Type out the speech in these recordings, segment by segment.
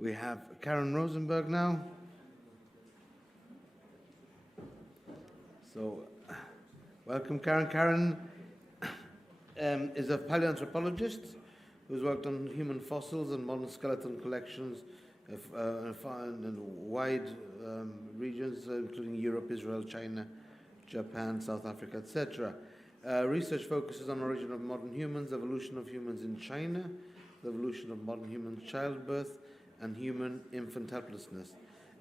We have Karen Rosenberg now. So, welcome, Karen. Karen is a paleoanthropologist who's worked on human fossils and modern skeleton collections in wide regions, including Europe, Israel, China, Japan, South Africa, etc. Research focuses on origin of modern humans, evolution of humans in China, the evolution of modern human childbirth, and human infant helplessness.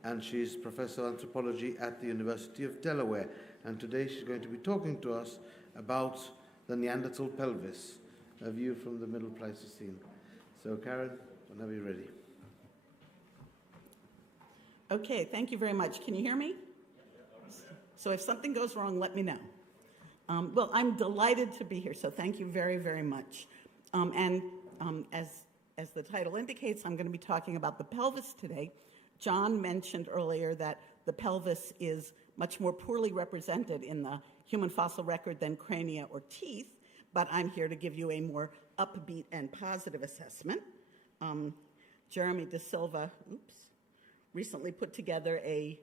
And she's professor of anthropology at the University of Delaware. And today she's going to be talking to us about the Neandertal pelvis, a view from the Middle Pleistocene. So Karen, whenever you're ready. Okay, thank you very much. Can you hear me? So if something goes wrong, let me know. Well, I'm delighted to be here, so thank you very, very much. As the title indicates, I'm going to be talking about the pelvis today. John mentioned earlier that the pelvis is much more poorly represented in the human fossil record than crania or teeth, but I'm here to give you a more upbeat and positive assessment. Jeremy De Silva, recently put together a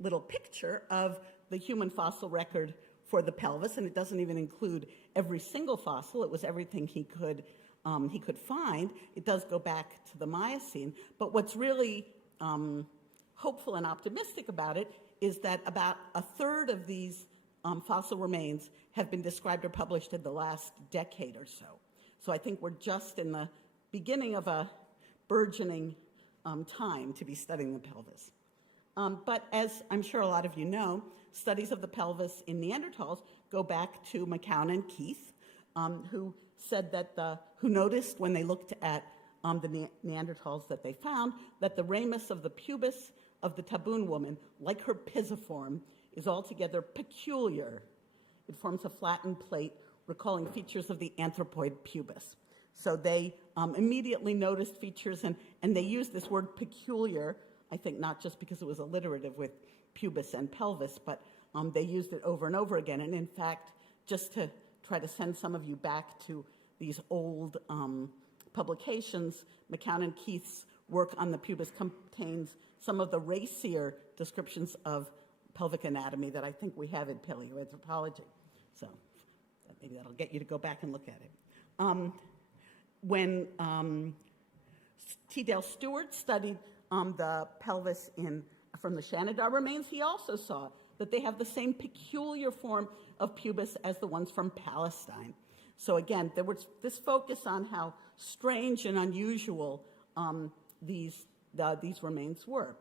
little picture of the human fossil record for the pelvis, and it doesn't even include every single fossil. It was everything he could find. It does go back to the Miocene, but what's really hopeful and optimistic about it is that about a third of these fossil remains have been described or published in the last decade or so. So I think we're just in the beginning of a burgeoning time to be studying the pelvis. But as I'm sure a lot of you know, studies of the pelvis in Neanderthals go back to McCown and Keith, who said that who noticed when they looked at the Neanderthals that they found that the ramus of the pubis of the Taboon woman, like her pisiform, is altogether peculiar. It forms a flattened plate recalling features of the anthropoid pubis. So they immediately noticed features, and they used this word peculiar, I think not just because it was alliterative with pubis and pelvis, but they used it over and over again. And in fact, just to try to send some of you back to these old publications, McCown and Keith's work on the pubis contains some of the racier descriptions of pelvic anatomy that I think we have in paleoanthropology. So maybe that'll get you to go back and look at it. When T. Dale Stewart studied the pelvis from the Shanidar remains, he also saw that they have the same peculiar form of pubis as the ones from Palestine. So again, there was this focus on how strange and unusual these remains were.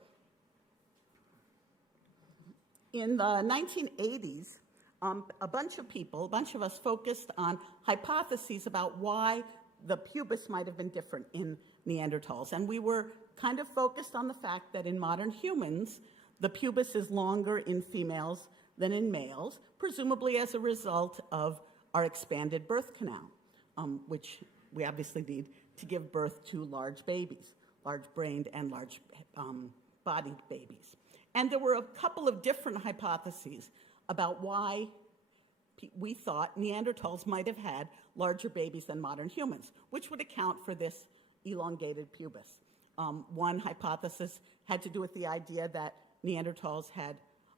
In the 1980s, a bunch of us focused on hypotheses about why the pubis might have been different in Neanderthals. And we were kind of focused on the fact that in modern humans, the pubis is longer in females than in males, presumably as a result of our expanded birth canal, which we obviously need to give birth to large babies, large-brained and large-bodied babies. And there were a couple of different hypotheses about why we thought Neanderthals might have had larger babies than modern humans, which would account for this elongated pubis. One hypothesis had to do with the idea that Neanderthals had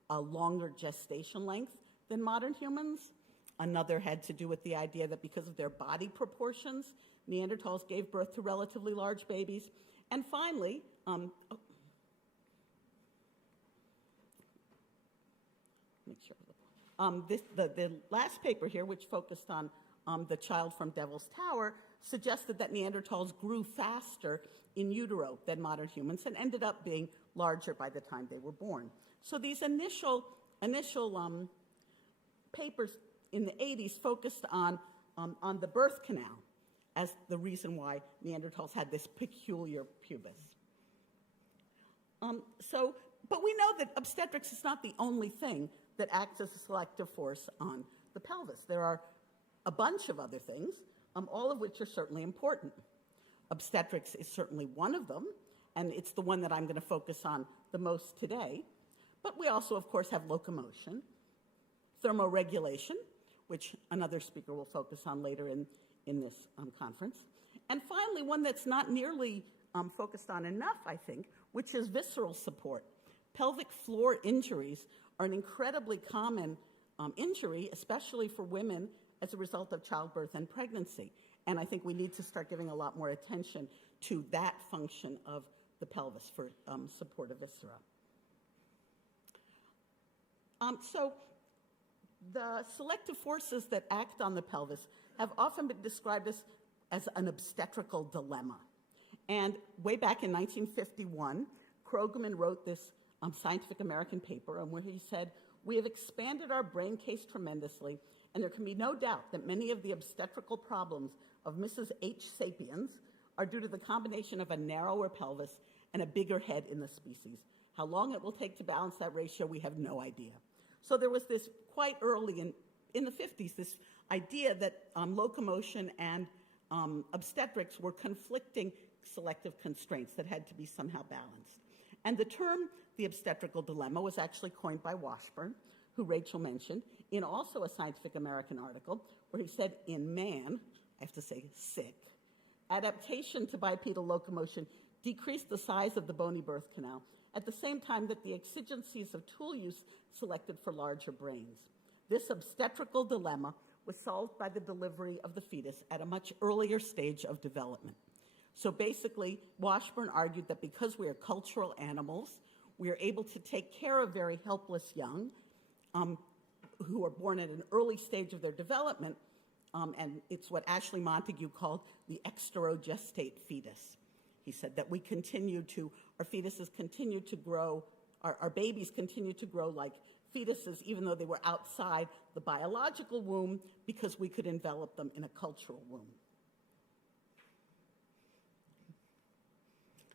a longer gestation length than modern humans. Another had to do with the idea that because of their body proportions, Neanderthals gave birth to relatively large babies. And finally, the last paper here, which focused on the child from Devil's Tower, suggested that Neanderthals grew faster in utero than modern humans and ended up being larger by the time they were born. So these initial papers in the 80s focused on the birth canal as the reason why Neanderthals had this peculiar pubis. But we know that obstetrics is not the only thing that acts as a selective force on the pelvis. There are a bunch of other things, all of which are certainly important. Obstetrics is certainly one of them, and it's the one that I'm going to focus on the most today. But we also, of course, have locomotion, thermoregulation, which another speaker will focus on later in this conference. And finally, one that's not nearly focused on enough, I think, which is visceral support. Pelvic floor injuries are an incredibly common injury, especially for women as a result of childbirth and pregnancy. And I think we need to start giving a lot more attention to that function of the pelvis for support of viscera. So the selective forces that act on the pelvis have often been described as an obstetrical dilemma. And way back in 1951, Krogman wrote this Scientific American paper where he said, "We have expanded our brain case tremendously, and there can be no doubt that many of the obstetrical problems of Mrs. H. sapiens are due to the combination of a narrower pelvis and a bigger head in the species. How long it will take to balance that ratio, we have no idea." So there was this quite early in the 50s, this idea that locomotion and obstetrics were conflicting selective constraints that had to be somehow balanced. And the term, the obstetrical dilemma, was actually coined by Washburn, who Rachel mentioned, in also a Scientific American article, where he said, in man, I have to say sick, adaptation to bipedal locomotion decreased the size of the bony birth canal, at the same time that the exigencies of tool use selected for larger brains. This obstetrical dilemma was solved by the delivery of the fetus at a much earlier stage of development. So basically, Washburn argued that because we are cultural animals, we are able to take care of very helpless young who are born at an early stage of their development, and it's what Ashley Montague called the exterogestate fetus. He said that our fetuses continue to grow, our babies continue to grow like fetuses, even though they were outside the biological womb, because we could envelop them in a cultural womb.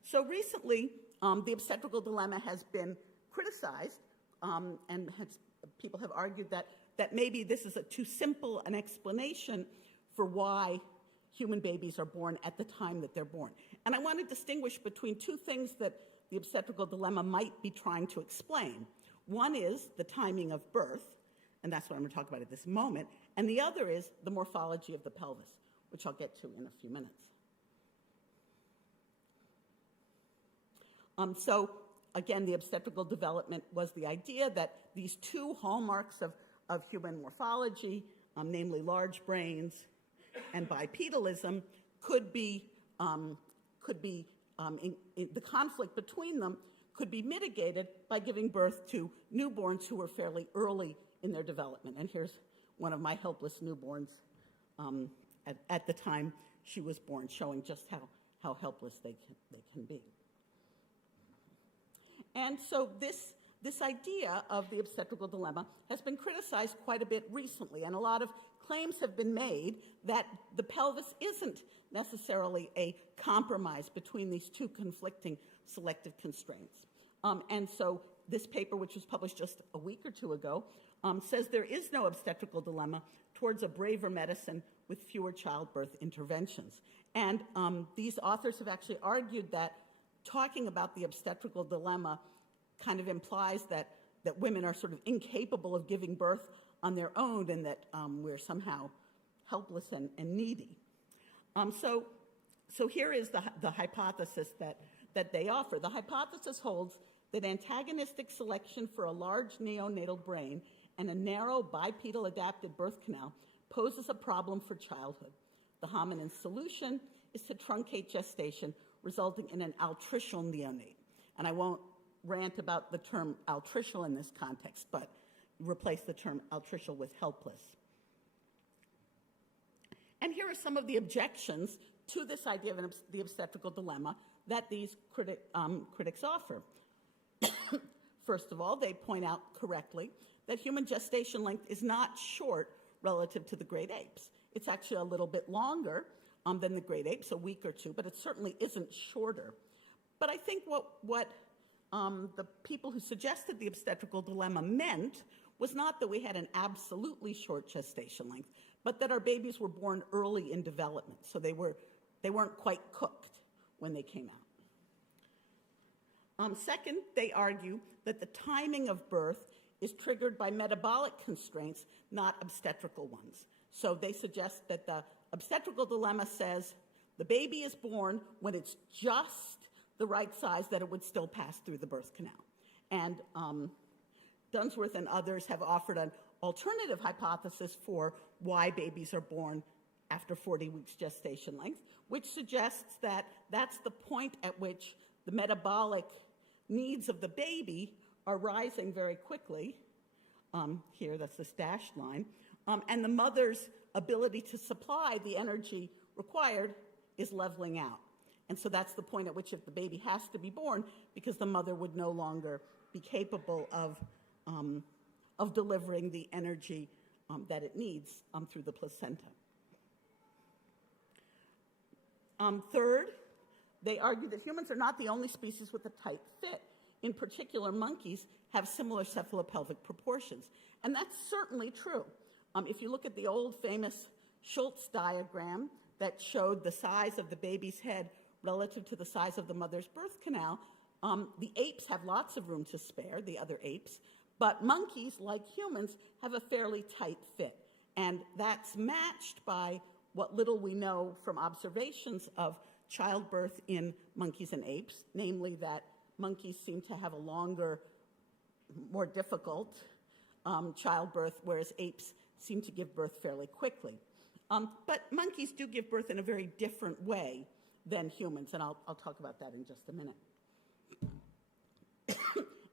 So recently, the obstetrical dilemma has been criticized, and people have argued that maybe this is too simple an explanation for why human babies are born at the time that they're born. And I want to distinguish between two things that the obstetrical dilemma might be trying to explain. One is the timing of birth, and that's what I'm going to talk about at this moment, and the other is the morphology of the pelvis, which I'll get to in a few minutes. So again, the obstetrical development was the idea that these two hallmarks of human morphology, namely large brains and bipedalism, the conflict between them could be mitigated by giving birth to newborns who were fairly early in their development. And here's one of my helpless newborns at the time she was born, showing just how helpless they can be. And so this idea of the obstetrical dilemma has been criticized quite a bit recently, and a lot of claims have been made that the pelvis isn't necessarily a compromise between these two conflicting selective constraints. And so this paper, which was published just a week or two ago, says there is no obstetrical dilemma towards a braver medicine with fewer childbirth interventions. And these authors have actually argued that talking about the obstetrical dilemma kind of implies that women are sort of incapable of giving birth on their own, and that we're somehow helpless and needy. So here is the hypothesis that they offer. The hypothesis holds that antagonistic selection for a large neonatal brain and a narrow bipedal adapted birth canal poses a problem for childhood. The hominin solution is to truncate gestation, resulting in an altricial neonate. And I won't rant about the term altricial in this context, but replace the term altricial with helpless. And here are some of the objections to this idea of the obstetrical dilemma that these critics offer. First of all, they point out correctly that human gestation length is not short relative to the great apes. It's actually a little bit longer than the great apes, a week or two, but it certainly isn't shorter. But I think what the people who suggested the obstetrical dilemma meant was not that we had an absolutely short gestation length, but that our babies were born early in development, so they weren't quite cooked when they came out. Second, they argue that the timing of birth is triggered by metabolic constraints, not obstetrical ones. So they suggest that the obstetrical dilemma says The baby is born when it's just the right size that it would still pass through the birth canal. And Dunsworth and others have offered an alternative hypothesis for why babies are born after 40 weeks gestation length, which suggests that that's the point at which the metabolic needs of the baby are rising very quickly. Here, that's this dashed line. And the mother's ability to supply the energy required is leveling out. And so that's the point at which if the baby has to be born, because the mother would no longer be capable of delivering the energy that it needs through the placenta. Third, they argue that humans are not the only species with a tight fit. In particular, monkeys have similar cephalopelvic proportions. And that's certainly true. If you look at the old famous Schultz diagram that showed the size of the baby's head relative to the size of the mother's birth canal, the apes have lots of room to spare, the other apes, but monkeys, like humans, have a fairly tight fit. And that's matched by what little we know from observations of childbirth in monkeys and apes, namely that monkeys seem to have a longer, more difficult childbirth, whereas apes seem to give birth fairly quickly. But monkeys do give birth in a very different way than humans, and I'll talk about that in just a minute.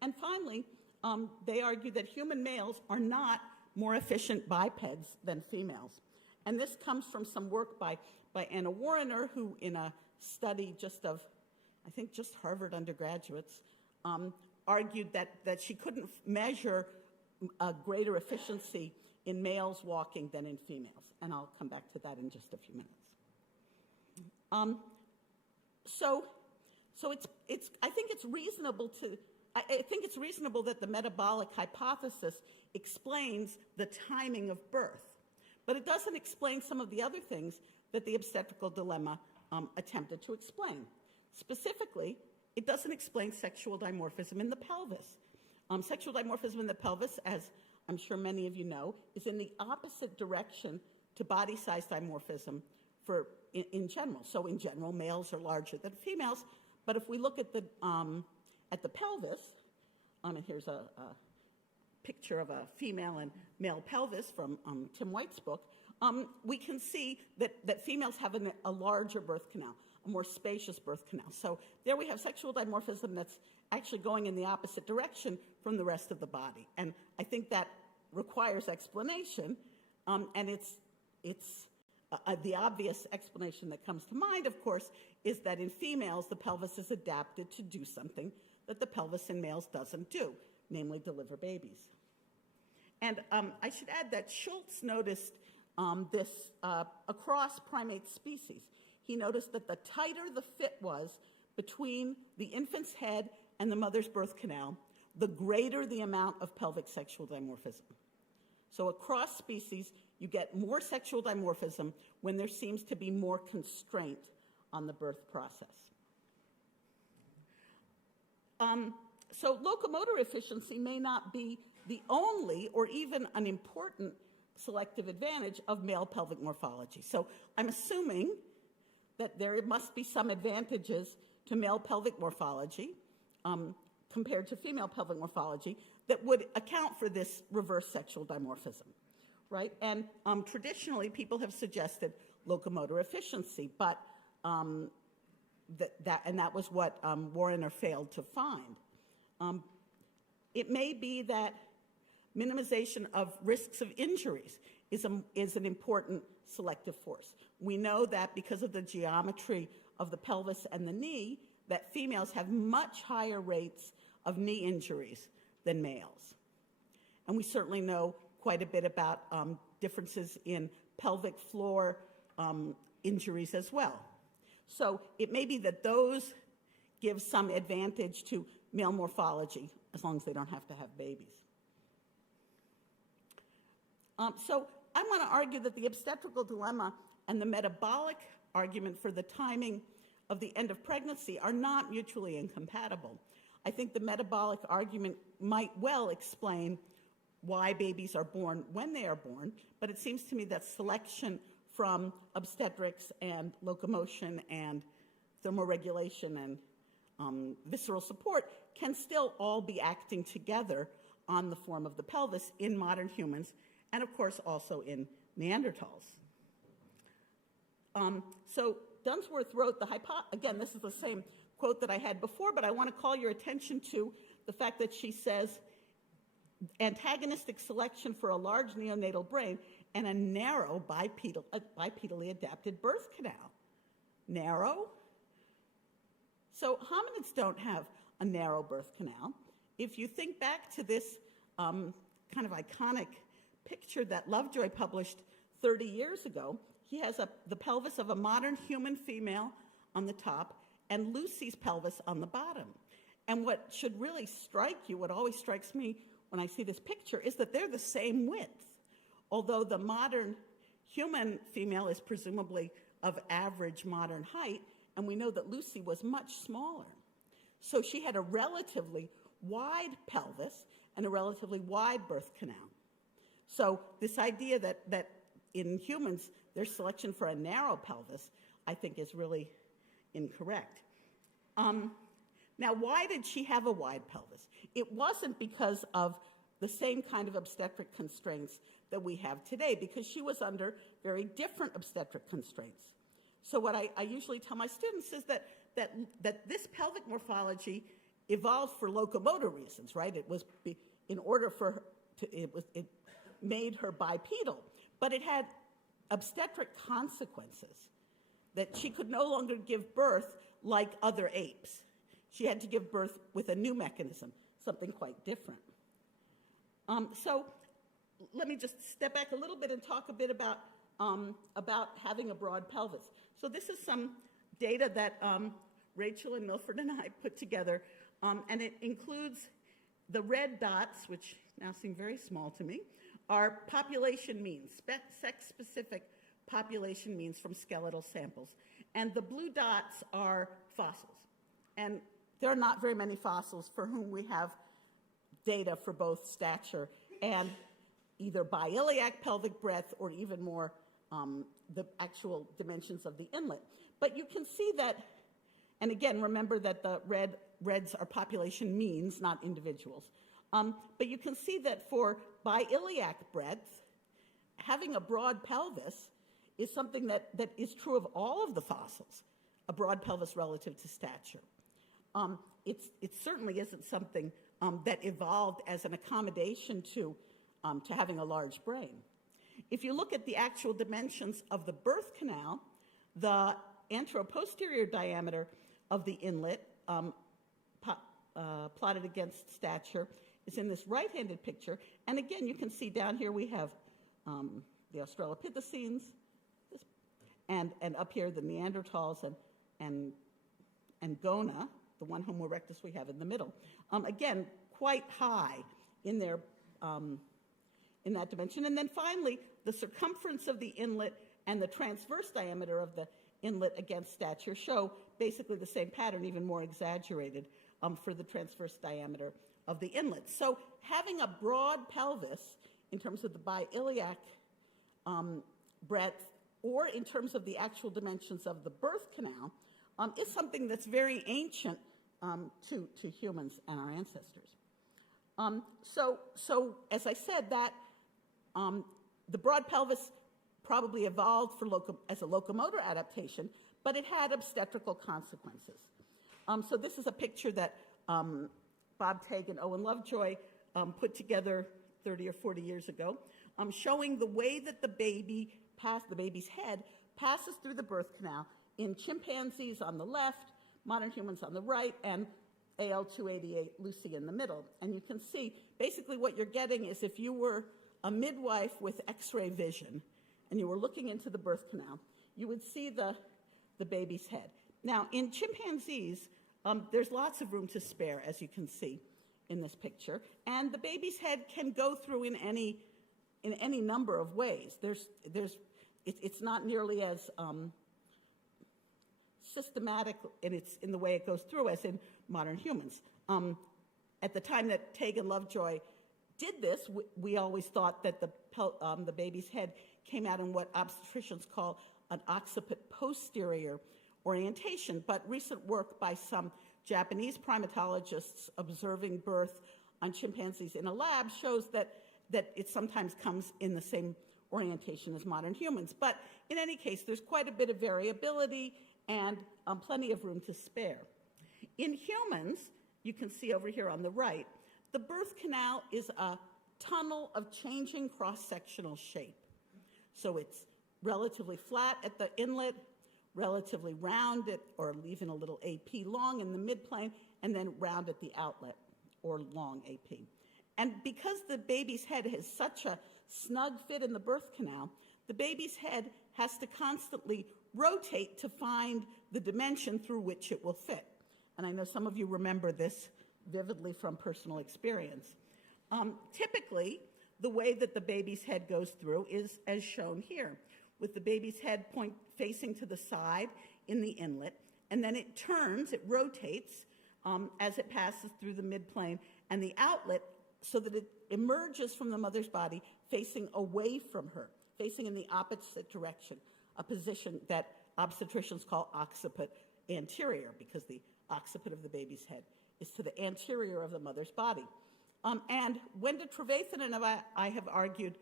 And finally, they argue that human males are not more efficient bipeds than females. And this comes from some work by Anna Warrener, who in a study just of, I think, just Harvard undergraduates, argued that she couldn't measure a greater efficiency in males walking than in females. And I'll come back to that in just a few minutes. I think it's reasonable that the metabolic hypothesis explains the timing of birth, but it doesn't explain some of the other things that the obstetrical dilemma attempted to explain. Specifically, it doesn't explain sexual dimorphism in the pelvis. Sexual dimorphism in the pelvis, as I'm sure many of you know, is in the opposite direction to body size dimorphism in general. So in general, males are larger than females, but if we look at the pelvis, and here's a picture of a female and male pelvis from Tim White's book, we can see that females have a larger birth canal, a more spacious birth canal. So there we have sexual dimorphism that's actually going in the opposite direction from the rest of the body. And I think that requires explanation, and it's the obvious explanation that comes to mind, of course, is that in females, the pelvis is adapted to do something that the pelvis in males doesn't do, namely deliver babies. And I should add that Schultz noticed this across primate species. He noticed that the tighter the fit was between the infant's head and the mother's birth canal, the greater the amount of pelvic sexual dimorphism. So across species, you get more sexual dimorphism when there seems to be more constraint on the birth process. So locomotor efficiency may not be the only or even an important selective advantage of male pelvic morphology. So I'm assuming that there must be some advantages to male pelvic morphology compared to female pelvic morphology that would account for this reverse sexual dimorphism, right? And traditionally, people have suggested locomotor efficiency, but that was what Warrener failed to find. It may be that minimization of risks of injuries is an important selective force. We know that because of the geometry of the pelvis and the knee, that females have much higher rates of knee injuries than males. And we certainly know quite a bit about differences in pelvic floor injuries as well. So it may be that those give some advantage to male morphology, as long as they don't have to have babies. So I want to argue that the obstetrical dilemma and the metabolic argument for the timing of the end of pregnancy are not mutually incompatible. I think the metabolic argument might well explain why babies are born when they are born, but it seems to me that selection from obstetrics and locomotion and thermoregulation and visceral support can still all be acting together on the form of the pelvis in modern humans, and of course also in Neanderthals. So Dunsworth wrote again, this is the same quote that I had before, but I want to call your attention to the fact that she says, antagonistic selection for a large neonatal brain and a narrow bipedally adapted birth canal. Narrow? So hominids don't have a narrow birth canal. If you think back to this kind of iconic picture that Lovejoy published 30 years ago, he has the pelvis of a modern human female on the top and Lucy's pelvis on the bottom. And what should really strike you, what always strikes me when I see this picture, is that they're the same width. Although the modern human female is presumably of average modern height, and we know that Lucy was much smaller. So she had a relatively wide pelvis and a relatively wide birth canal. So this idea that in humans there's selection for a narrow pelvis, I think is really incorrect. Now, why did she have a wide pelvis? It wasn't because of the same kind of obstetric constraints that we have today, because she was under very different obstetric constraints. So what I usually tell my students is that this pelvic morphology evolved for locomotor reasons, right? It was in order for her it made her bipedal, but it had obstetric consequences that she could no longer give birth like other apes. She had to give birth with a new mechanism, something quite different. So let me just step back a little bit and talk a bit about having a broad pelvis. So this is some data that Rachel and Milford and I put together, and it includes the red dots, which now seem very small to me, are population means, sex-specific population means from skeletal samples. And the blue dots are fossils. And there are not very many fossils for whom we have data for both stature and either biiliac pelvic breadth or even more the actual dimensions of the inlet. But you can see that, and again, remember that the reds are population means, not individuals. But you can see that for biiliac breadth, having a broad pelvis is something that is true of all of the fossils, a broad pelvis relative to stature. It certainly isn't something that evolved as an accommodation to having a large brain. If you look at the actual dimensions of the birth canal, the anteroposterior diameter of the inlet plotted against stature is in this right-handed picture. And again, you can see down here we have the Australopithecines, and up here the Neanderthals and Gona, the one Homo erectus we have in the middle. Again, quite high in their in that dimension. And then finally, the circumference of the inlet and the transverse diameter of the inlet against stature show basically the same pattern, even more exaggerated for the transverse diameter of the inlet. So having a broad pelvis in terms of the biiliac breadth or in terms of the actual dimensions of the birth canal is something that's very ancient to humans and our ancestors. So as I said, that the broad pelvis probably evolved as a locomotor adaptation, but it had obstetrical consequences. So this is a picture that Bob Teague and Owen Lovejoy put together 30 or 40 years ago, showing the way that the baby's head passes through the birth canal in chimpanzees on the left, modern humans on the right, and AL288 Lucy in the middle. And you can see basically what you're getting is if you were a midwife with X-ray vision and you were looking into the birth canal, you would see the baby's head. Now, in chimpanzees, there's lots of room to spare, as you can see in this picture, and the baby's head can go through in any number of ways. It's not nearly as systematic in the way it goes through as in modern humans. At the time that Teague and Lovejoy did this, we always thought that the baby's head came out in what obstetricians call an occiput posterior orientation, but recent work by some Japanese primatologists observing birth on chimpanzees in a lab shows that it sometimes comes in the same orientation as modern humans. But in any case, there's quite a bit of variability and plenty of room to spare. In humans, you can see over here on the right, the birth canal is a tunnel of changing cross-sectional shape. So it's relatively flat at the inlet, relatively round or even a little AP long in the midplane, and then round at the outlet, or long AP. And because the baby's head has such a snug fit in the birth canal, the baby's head has to constantly rotate to find the dimension through which it will fit. And I know some of you remember this vividly from personal experience. Typically, the way that the baby's head goes through is as shown here, with the baby's head facing to the side in the inlet, and then it turns, it rotates as it passes through the midplane and the outlet so that it emerges from the mother's body facing away from her, facing in the opposite direction, a position that obstetricians call occiput anterior, because the occiput of the baby's head is to the anterior of the mother's body. And Wenda Trevathan and I have argued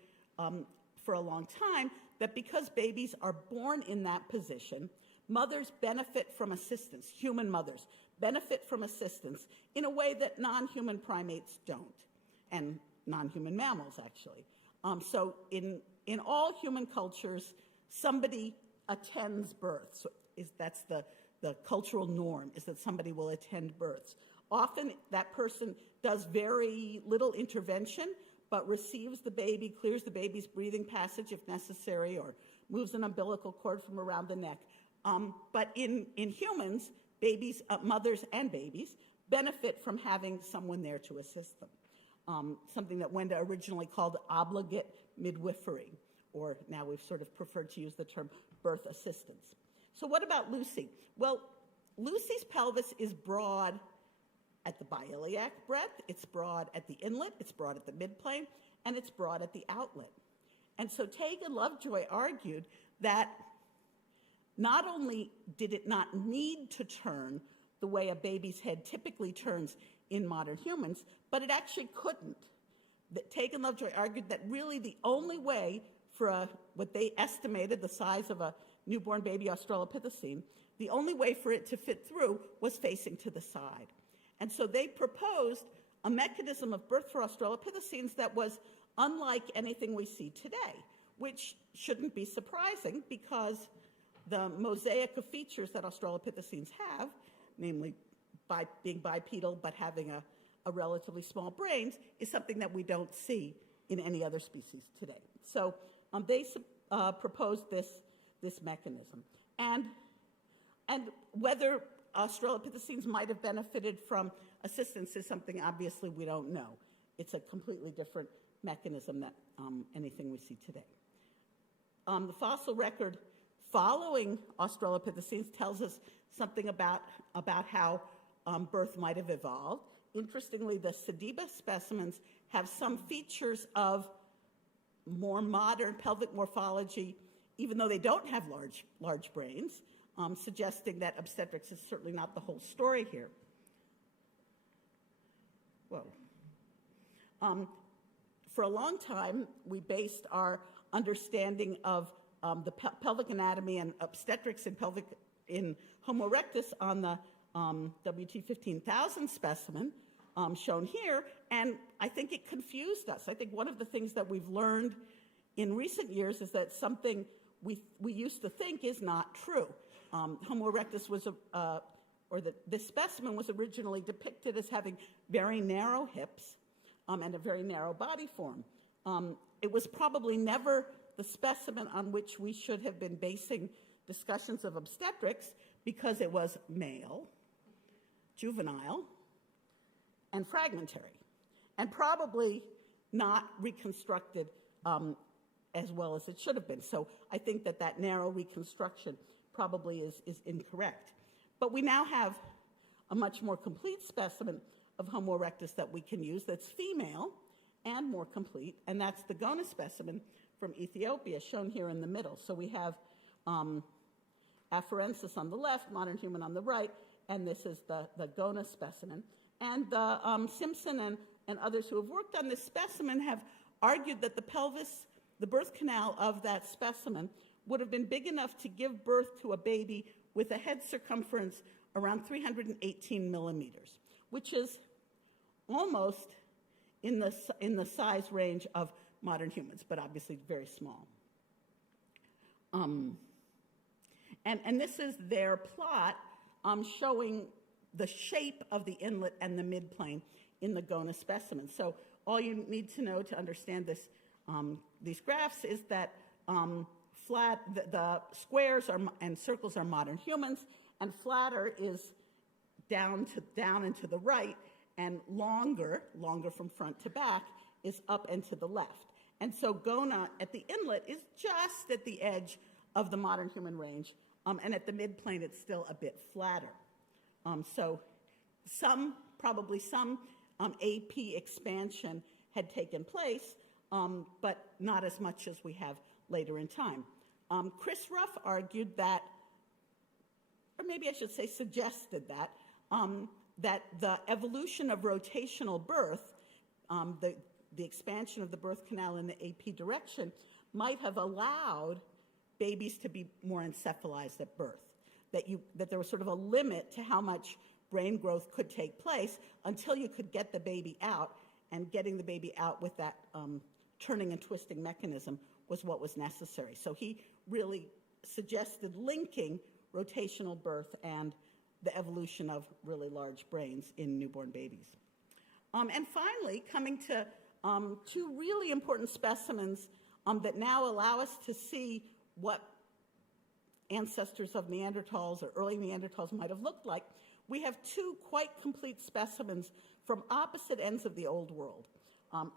for a long time that because babies are born in that position, mothers benefit from assistance, human mothers benefit from assistance in a way that non-human primates don't, and non-human mammals, actually. So in all human cultures, somebody attends births. That's the cultural norm, is that somebody will attend births. Often that person does very little intervention, but receives the baby, clears the baby's breathing passage if necessary, or moves an umbilical cord from around the neck. But in humans, babies, mothers and babies, benefit from having someone there to assist them. Something that Wenda originally called obligate midwifery, or now we've sort of preferred to use the term birth assistance. So what about Lucy? Well, Lucy's pelvis is broad at the biiliac breadth, it's broad at the inlet, it's broad at the midplane, and it's broad at the outlet. And so Tegan Lovejoy argued that not only did it not need to turn the way a baby's head typically turns in modern humans, but it actually couldn't. Tegan Lovejoy argued that really the only way for what they estimated the size of a newborn baby Australopithecine, the only way for it to fit through was facing to the side. And so they proposed a mechanism of birth for Australopithecines that was unlike anything we see today, which shouldn't be surprising because the mosaic of features that Australopithecines have, namely being bipedal but having a relatively small brains, is something that we don't see in any other species today. So they proposed this mechanism. And whether Australopithecines might have benefited from assistance is something obviously we don't know. It's a completely different mechanism than anything we see today. The fossil record following Australopithecines tells us something about how birth might have evolved. Interestingly, the Sediba specimens have some features of more modern pelvic morphology, even though they don't have large brains, suggesting that obstetrics is certainly not the whole story here. Whoa. For a long time, we based our understanding of the pelvic anatomy and obstetrics in Homo erectus on the WT 15,000 specimen shown here, and I think it confused us. I think one of the things that we've learned in recent years is that something we used to think is not true. Homo erectus was, this specimen was originally depicted as having very narrow hips and a very narrow body form. It was probably never the specimen on which we should have been basing discussions of obstetrics because it was male, juvenile, and fragmentary, and probably not reconstructed as well as it should have been. So I think that narrow reconstruction probably is incorrect. But we now have a much more complete specimen of Homo erectus that we can use that's female and more complete, and that's the Gona specimen from Ethiopia, shown here in the middle. So we have Afarensis on the left, modern human on the right, and this is the Gona specimen. And Simpson and others who have worked on this specimen have argued that the pelvis, the birth canal of that specimen, would have been big enough to give birth to a baby with a head circumference around 318 millimeters, which is almost in the size range of modern humans, but obviously very small. And this is their plot showing the shape of the inlet and the midplane in the Gona specimen. So all you need to know to understand this, these graphs is that the squares and circles are modern humans, and flatter is down and to the right, and longer from front to back, is up and to the left. And so Gona at the inlet is just at the edge of the modern human range, and at the midplane it's still a bit flatter. So probably some AP expansion had taken place, but not as much as we have later in time. Chris Ruff argued that, or maybe I should say suggested that, that the evolution of rotational birth, the expansion of the birth canal in the AP direction, might have allowed babies to be more encephalized at birth, that there was sort of a limit to how much brain growth could take place until you could get the baby out, and getting the baby out with that turning and twisting mechanism was what was necessary. So he really suggested linking rotational birth and the evolution of really large brains in newborn babies. And finally, coming to two really important specimens that now allow us to see what ancestors of Neanderthals or early Neanderthals might have looked like, we have two quite complete specimens from opposite ends of the old world.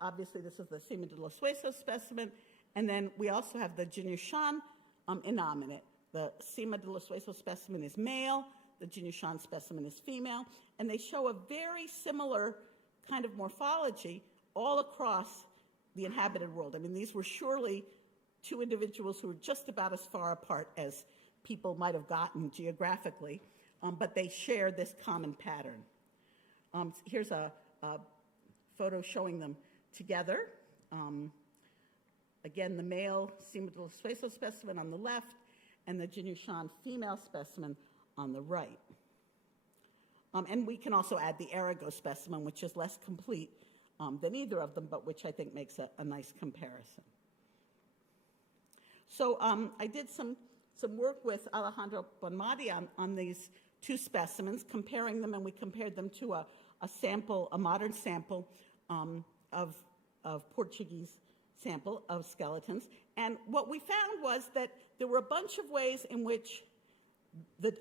Obviously, this is the Sima de los Huesos specimen, and then we also have the Jinniushan innominate. The Sima de los Huesos specimen is male, the Jinniushan specimen is female, and they show a very similar kind of morphology all across the inhabited world. I mean, these were surely two individuals who were just about as far apart as people might have gotten geographically, but they share this common pattern. Here's a photo showing them together. Again, the male Sima de los Huesos specimen on the left, and the Jinniushan female specimen on the right. And we can also add the Arago specimen, which is less complete than either of them, but which I think makes a nice comparison. So I did some work with Alejandro Ahmadi on these two specimens, comparing them, and we compared them to a modern sample of Portuguese sample of skeletons. And what we found was that there were a bunch of ways in which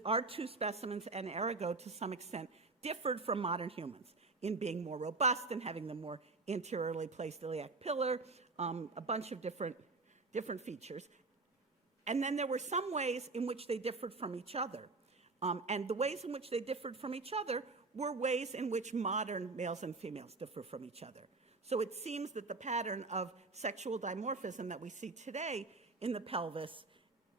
our two specimens and Arago, to some extent, differed from modern humans in being more robust and having the more anteriorly placed iliac pillar, a bunch of different features. And then there were some ways in which they differed from each other. And the ways in which they differed from each other were ways in which modern males and females differ from each other. So it seems that the pattern of sexual dimorphism that we see today in the pelvis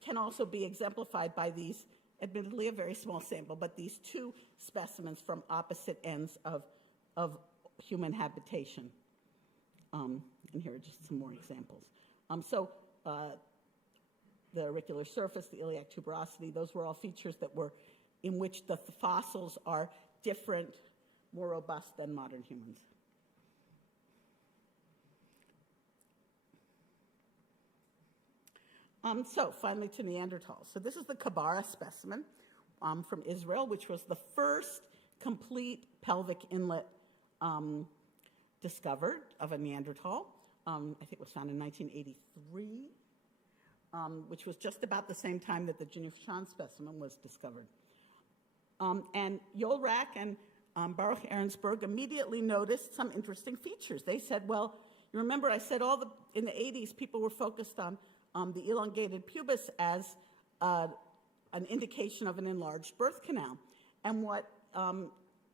can also be exemplified by these, admittedly a very small sample, but these two specimens from opposite ends of human habitation. And here are just some more examples. The auricular surface, the iliac tuberosity, those were all features that were in which the fossils are different, more robust than modern humans. So finally to Neanderthals. So this is the Kabara specimen from Israel, which was the first complete pelvic inlet discovered of a Neanderthal. I think it was found in 1983, which was just about the same time that the Jinniushan specimen was discovered. And Yolrak and Baruch Ahrensberg immediately noticed some interesting features. They said, well, you remember I said in the 80s people were focused on the elongated pubis as an indication of an enlarged birth canal. And what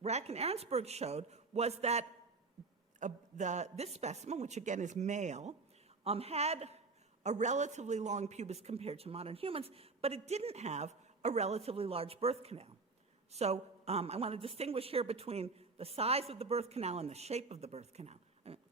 Rack and Ahrensberg showed was that this specimen, which again is male, had a relatively long pubis compared to modern humans, but it didn't have a relatively large birth canal. So I want to distinguish here between the size of the birth canal and the shape of the birth canal.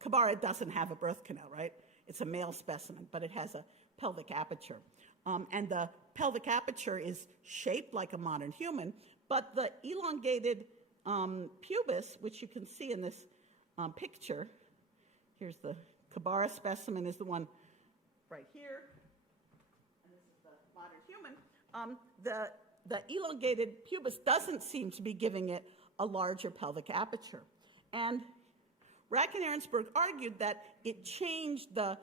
Kibara doesn't have a birth canal, right? It's a male specimen, but it has a pelvic aperture. And the pelvic aperture is shaped like a modern human, but the elongated pubis, which you can see in this picture, here's the Kibara specimen, is the one right here, and this is the modern human. The elongated pubis doesn't seem to be giving it a larger pelvic aperture. And Rack and Ahrensberg argued that it changed the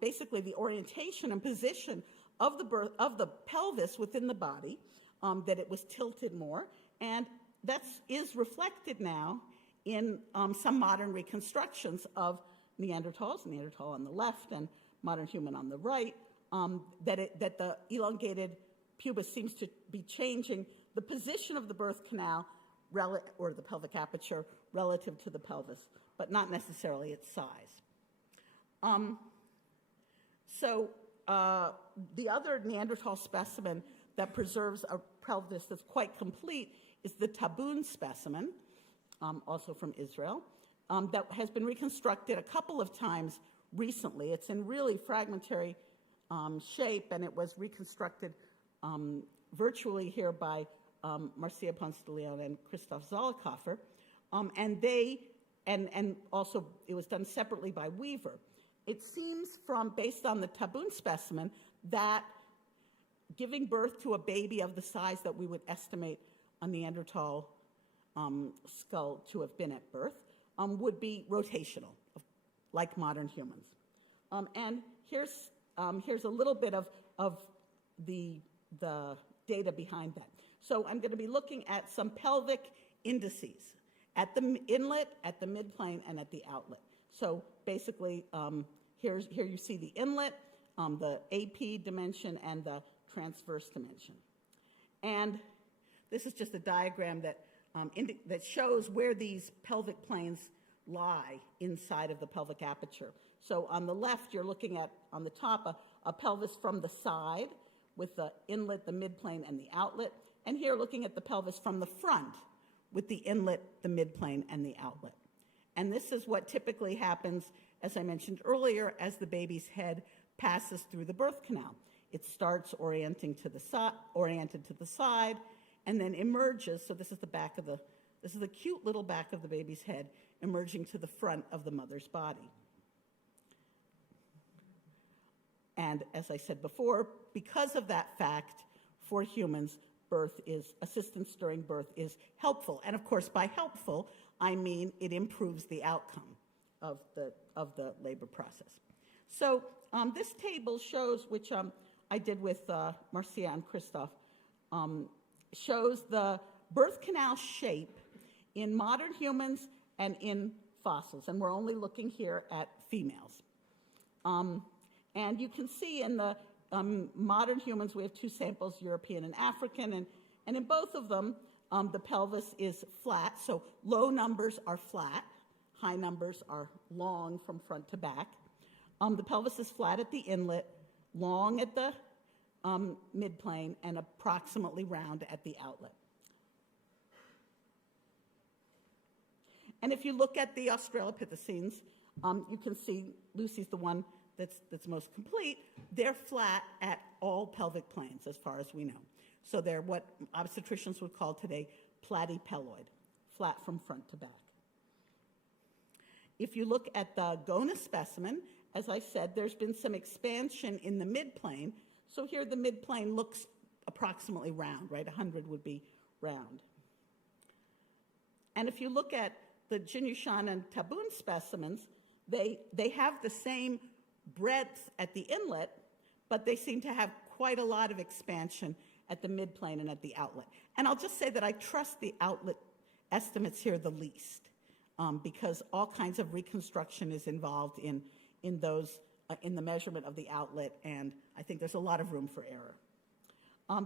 basically the orientation and position of the pelvis within the body, that it was tilted more, and that is reflected now in some modern reconstructions of Neanderthals, Neanderthal on the left and modern human on the right, that the elongated pubis seems to be changing the position of the birth canal or the pelvic aperture relative to the pelvis, but not necessarily its size. The other Neanderthal specimen that preserves a pelvis that's quite complete is the Tabun specimen, also from Israel, that has been reconstructed a couple of times recently. It's in really fragmentary shape, and it was reconstructed virtually here by Marcia Ponce de Leon and Christoph Zollikofer, and also it was done separately by Weaver. It seems based on the Tabun specimen, that giving birth to a baby of the size that we would estimate a Neanderthal skull to have been at birth would be rotational, like modern humans. And here's a little bit of the data behind that. So I'm going to be looking at some pelvic indices at the inlet, at the midplane, and at the outlet. So basically, here you see the inlet, the AP dimension, and the transverse dimension. And this is just a diagram that shows where these pelvic planes lie inside of the pelvic aperture. So on the left, you're looking at, on the top, a pelvis from the side with the inlet, the midplane, and the outlet. And here, looking at the pelvis from the front with the inlet, the midplane, and the outlet. And this is what typically happens, as I mentioned earlier, as the baby's head passes through the birth canal. It starts oriented to the side, and then emerges. So this is the cute little back of the baby's head emerging to the front of the mother's body. And as I said before, because of that fact, for humans, assistance during birth is helpful. And of course, by helpful, I mean it improves the outcome of the labor process. So this table shows, which I did with Marcia and Christoph, shows the birth canal shape in modern humans and in fossils. And we're only looking here at females. And you can see in the modern humans, we have two samples, European and African, and in both of them, the pelvis is flat. So low numbers are flat, high numbers are long from front to back. The pelvis is flat at the inlet, long at the midplane, and approximately round at the outlet. And if you look at the Australopithecines, you can see Lucy's the one that's most complete. They're flat at all pelvic planes, as far as we know. So they're what obstetricians would call today platypeloid, flat from front to back. If you look at the Gona specimen, as I said, there's been some expansion in the midplane. So here the midplane looks approximately round, right? 100 would be round. And if you look at the Jinniushan and Tabun specimens, they have the same breadth at the inlet, but they seem to have quite a lot of expansion at the midplane and at the outlet. And I'll just say that I trust the outlet estimates here the least, because all kinds of reconstruction is involved in the measurement of the outlet, and I think there's a lot of room for error.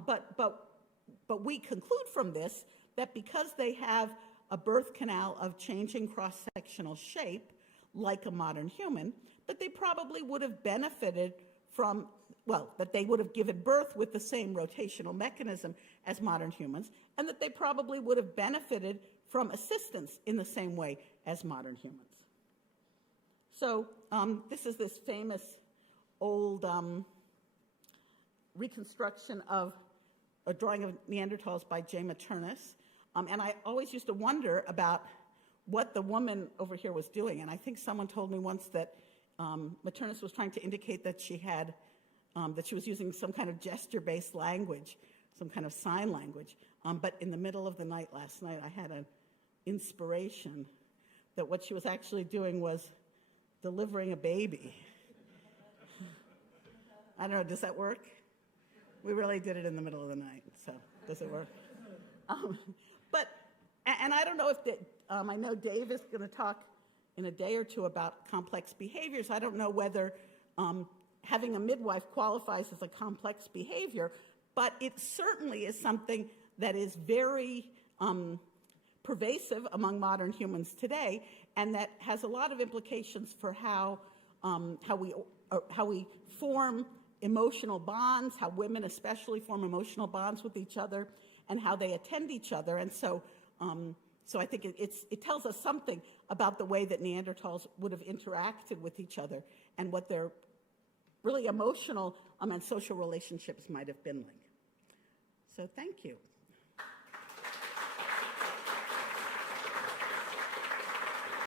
But we conclude from this that because they have a birth canal of changing cross-sectional shape, like a modern human, that they probably would have benefited from, well, that they would have given birth with the same rotational mechanism as modern humans, and that they probably would have benefited from assistance in the same way as modern humans. So this is this famous old reconstruction of a drawing of Neanderthals by J. Maternus. And I always used to wonder about what the woman over here was doing. And I think someone told me once that Maternus was trying to indicate that she had, that she was using some kind of gesture-based language, some kind of sign language. But in the middle of the night last night, I had an inspiration that what she was actually doing was delivering a baby. I don't know, does that work? We really did it in the middle of the night, so does it work? And I don't know if, I know Dave is going to talk in a day or two about complex behaviors. I don't know whether having a midwife qualifies as a complex behavior, but it certainly is something that is very pervasive among modern humans today, and that has a lot of implications for how we form emotional bonds, how women especially form emotional bonds with each other, and how they attend each other. And so I think it tells us something about the way that Neanderthals would have interacted with each other and what their really emotional and social relationships might have been like. So thank you.